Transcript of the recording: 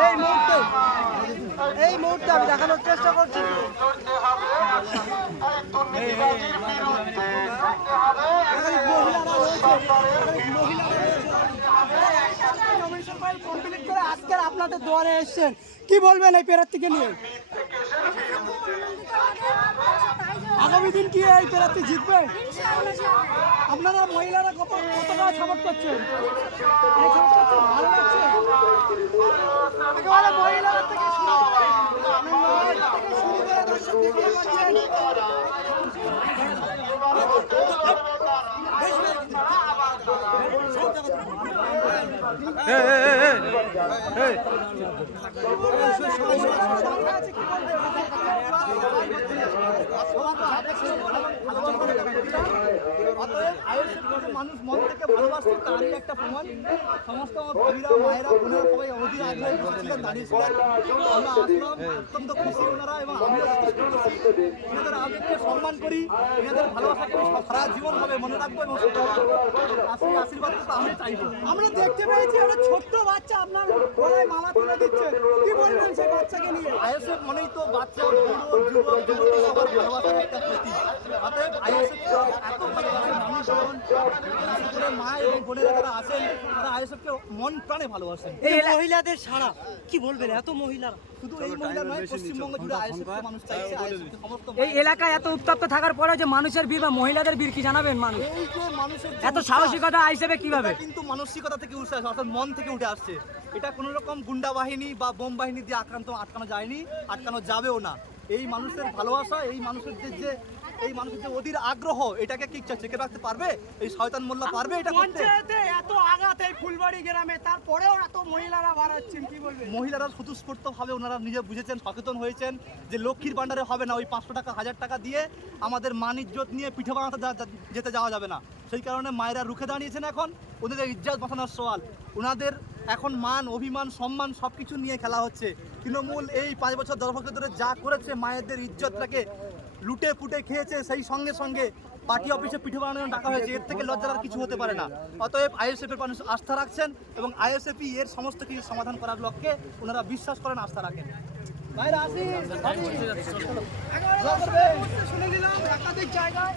এই মুহূর্তে এই মুহূর্তে আমি দেখানোর চেষ্টা করছি আজকের আপনাদের দুয়ারে এসেছেন। কি বলবেন এই পেরার থেকে নিয়ে? আগামী দিন কি এই প্রার্থী জিতবে আপনারা মহিলারা কত কতটা সাপোর্ট করছেন অনেক support করছেন? ভালো লাগছে একেবারে মহিলারা থেকে শুরু করে মহিলা থেকে শুরু করে দর্শক দেখতে পাচ্ছেন মানুষ মন থেকে ভালোবাসত তারই একটা প্রমাণ। সমস্ত আমার ভাবিরা মায়েরা বোনেরা সবাই অধীর আগ্রহে বসেছিলেন দাঁড়িয়েছিলেন আমরা আসলাম অত্যন্ত খুশি ওনারা এবং আমিও যথেষ্ট খুশি। এনাদের আবেগকে সম্মান করি এনাদের ভালোবাসাকে আমি সারা জীবন ভাবে মনে রাখব এবং আসলে আশীর্বাদ তো আমি চাইব আমরা দেখতে পেয়েছি একটা ছোট্ট বাচ্চা আপনার গলায় মালা তুলে দিচ্ছে। কি বলবেন সেই বাচ্চাকে নিয়ে? আইএসএফ মনেই তো বাচ্চা বুড়ো যুবক যুবতী সবার ভালোবাসার একটা প্রতীক অতএব আইএসএফ এত ভালোবাসে মানুষজন বিশেষ করে মা এবং বোনেরা যারা আছেন তারা আইএসএফকে মন প্রাণে ভালোবাসেন। এই মহিলাদের সারা কি বলবেন এত মহিলারা? শুধু এই মহিলা নয় পশ্চিমবঙ্গ জুড়ে আইএসএফকে মানুষ চাইছে আইএসএফকে সমস্ত এই এলাকায় এত উত্তপ্ত থাকার পরে যে মানুষের বীর বা মহিলাদের বীর কি জানাবেন মানুষ? এই যে মানুষের এত সাহসিকতা হিসেবে কীভাবে? কিন্তু মানসিকতা থেকে উঠে আসে অর্থাৎ মন থেকে উঠে আসছে। এটা কোনো রকম গুন্ডা বাহিনী বা বোম বাহিনী দিয়ে আক্রান্ত আটকানো যায়নি আটকানো যাবেও না। এই মানুষের ভালোবাসা এই মানুষের যে এই মানুষের যে অধীর আগ্রহ এটাকে কি চেকে রাখতে পারবে? এই শয়তান মোল্লা পারবে এটা করতে? এত আঘাত এই ফুলবাড়ি গ্রামে তারপরেও এত মহিলারা বাড়াচ্ছেন কি বলবেন? মহিলারা স্বতঃস্ফূর্তভাবে ওনারা নিজে বুঝেছেন সচেতন হয়েছেন যে লক্ষ্মীর ভাণ্ডারে হবে না ওই পাঁচশো টাকা হাজার টাকা দিয়ে আমাদের মান ইজ্জত নিয়ে পিঠে বানাতে যেতে যাওয়া যাবে না। সেই কারণে মায়েরা রুখে দাঁড়িয়েছেন এখন। ওদের ইজ্জত বাঁচানোর সওয়াল। ওনাদের এখন মান অভিমান সম্মান সব কিছু নিয়ে খেলা হচ্ছে। তৃণমূল এই পাঁচ বছর দশ বছর ধরে যা করেছে মায়েদের ইজ্জতটাকে লুটে পুটে খেয়েছে সেই সঙ্গে সঙ্গে পার্টি অফিসে পিঠে বানানো ডাকা হয়েছে। এর থেকে লজ্জার আর কিছু হতে পারে না। অতএব আইএসএফ এর মানুষ আস্থা রাখছেন এবং আইএসএফই এর সমস্ত কিছু সমাধান করার লক্ষ্যে ওনারা বিশ্বাস করেন আস্থা রাখেন। বাইরে আসি শুনে নিলাম একাধিক জায়গায়।